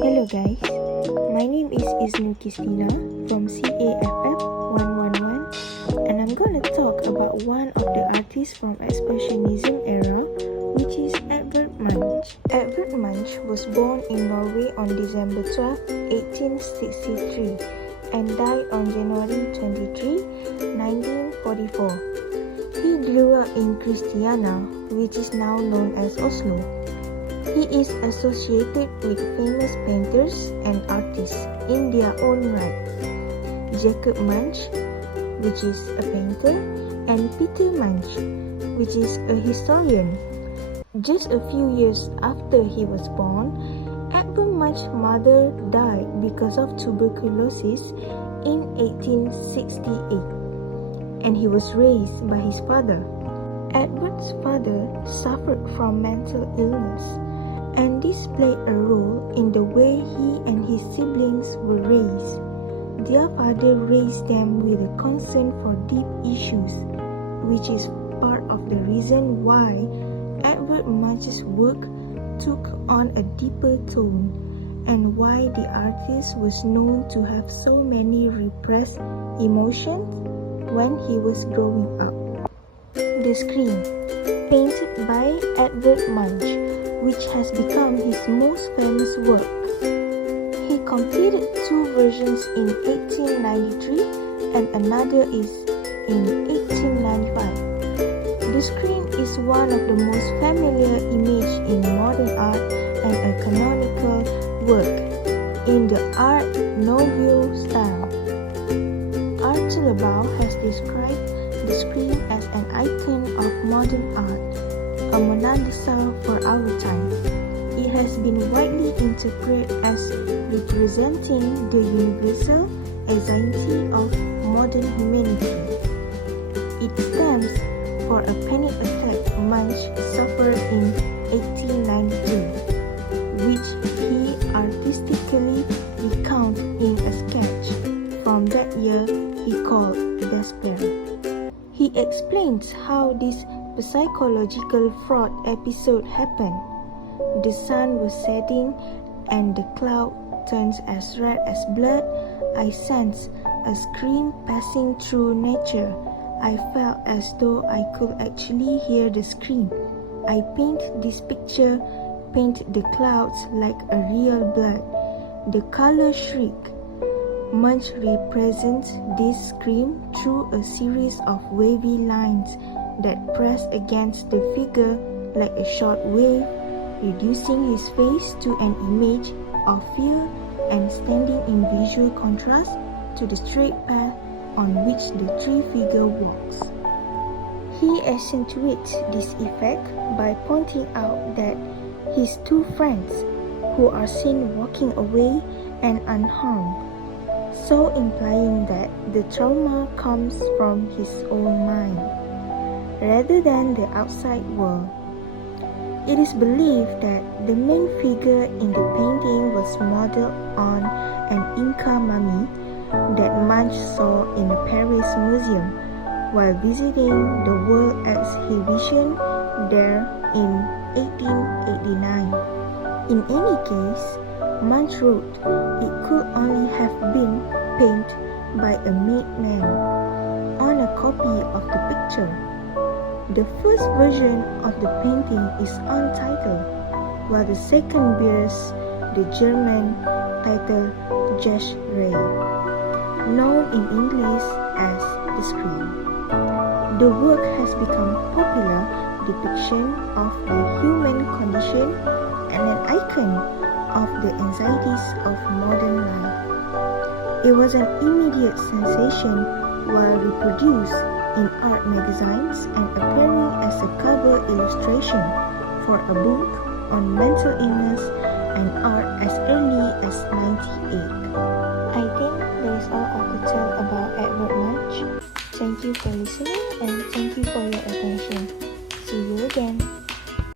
Hello guys, my name is Isnu Kistina from CAFF 111 and I'm gonna talk about one of the artists from Expressionism era, which is Edvard Munch. Edvard Munch was born in Norway on December 12, 1863 and died on January 23, 1944. He grew up in Kristiania, which is now known as Oslo. He is associated with famous painters and artists in their own right. Jacob Munch, which is a painter, and Peter Munch, which is a historian. Just a few years after he was born, Edvard Munch's mother died because of tuberculosis in 1868, and he was raised by his father. Edvard's father suffered from mental illness, and this played a role in the way he and his siblings were raised. Their father raised them with a concern for deep issues, which is part of the reason why Edvard Munch's work took on a deeper tone and why the artist was known to have so many repressed emotions when he was growing up. The Scream, painted by Edvard Munch, which has become his most famous work. He completed two versions in 1893 and another is in 1895. The Scream is one of the most familiar images in modern art and a canonical work in the Art Nouveau style. Art Labour has described the Scream as an icon of modern art, a Mona Lisa for our time. It has been widely interpreted as representing the universal anxiety of modern humanity. It stands for a panic attack Munch suffered in 1892, which he artistically recounts in a sketch from that year he called Despair. He explains how this psychological fraud episode happened. The sun was setting and the cloud turns as red as blood. I sensed a scream passing through nature. I felt as though I could actually hear the scream. I paint this picture, paint the clouds like a real blood. The color shriek. Munch represents this scream through a series of wavy lines that press against the figure like a short wave, reducing his face to an image of fear and standing in visual contrast to the straight path on which the tree figure walks. He accentuates this effect by pointing out that his two friends, who are seen walking away and unharmed, so implying that the trauma comes from his own mind, rather than the outside world. It is believed that the main figure in the painting was modeled on an Inca mummy that Munch saw in a Paris museum while visiting the World Exhibition there in 1889. In any case, Munch wrote it could only have been painted by a madman on a copy of the picture. The first version of the painting is untitled, while the second bears the German title Ray, known in English as The Scream. The work has become a popular depiction of the human condition and an icon of the anxieties of modern life. It was an immediate sensation while reproduced in art magazines and appearing as a cover illustration for a book on mental illness and art as early as 98. I think that is all I could tell about Edvard Munch. Thank you for listening and thank you for your attention. See you again.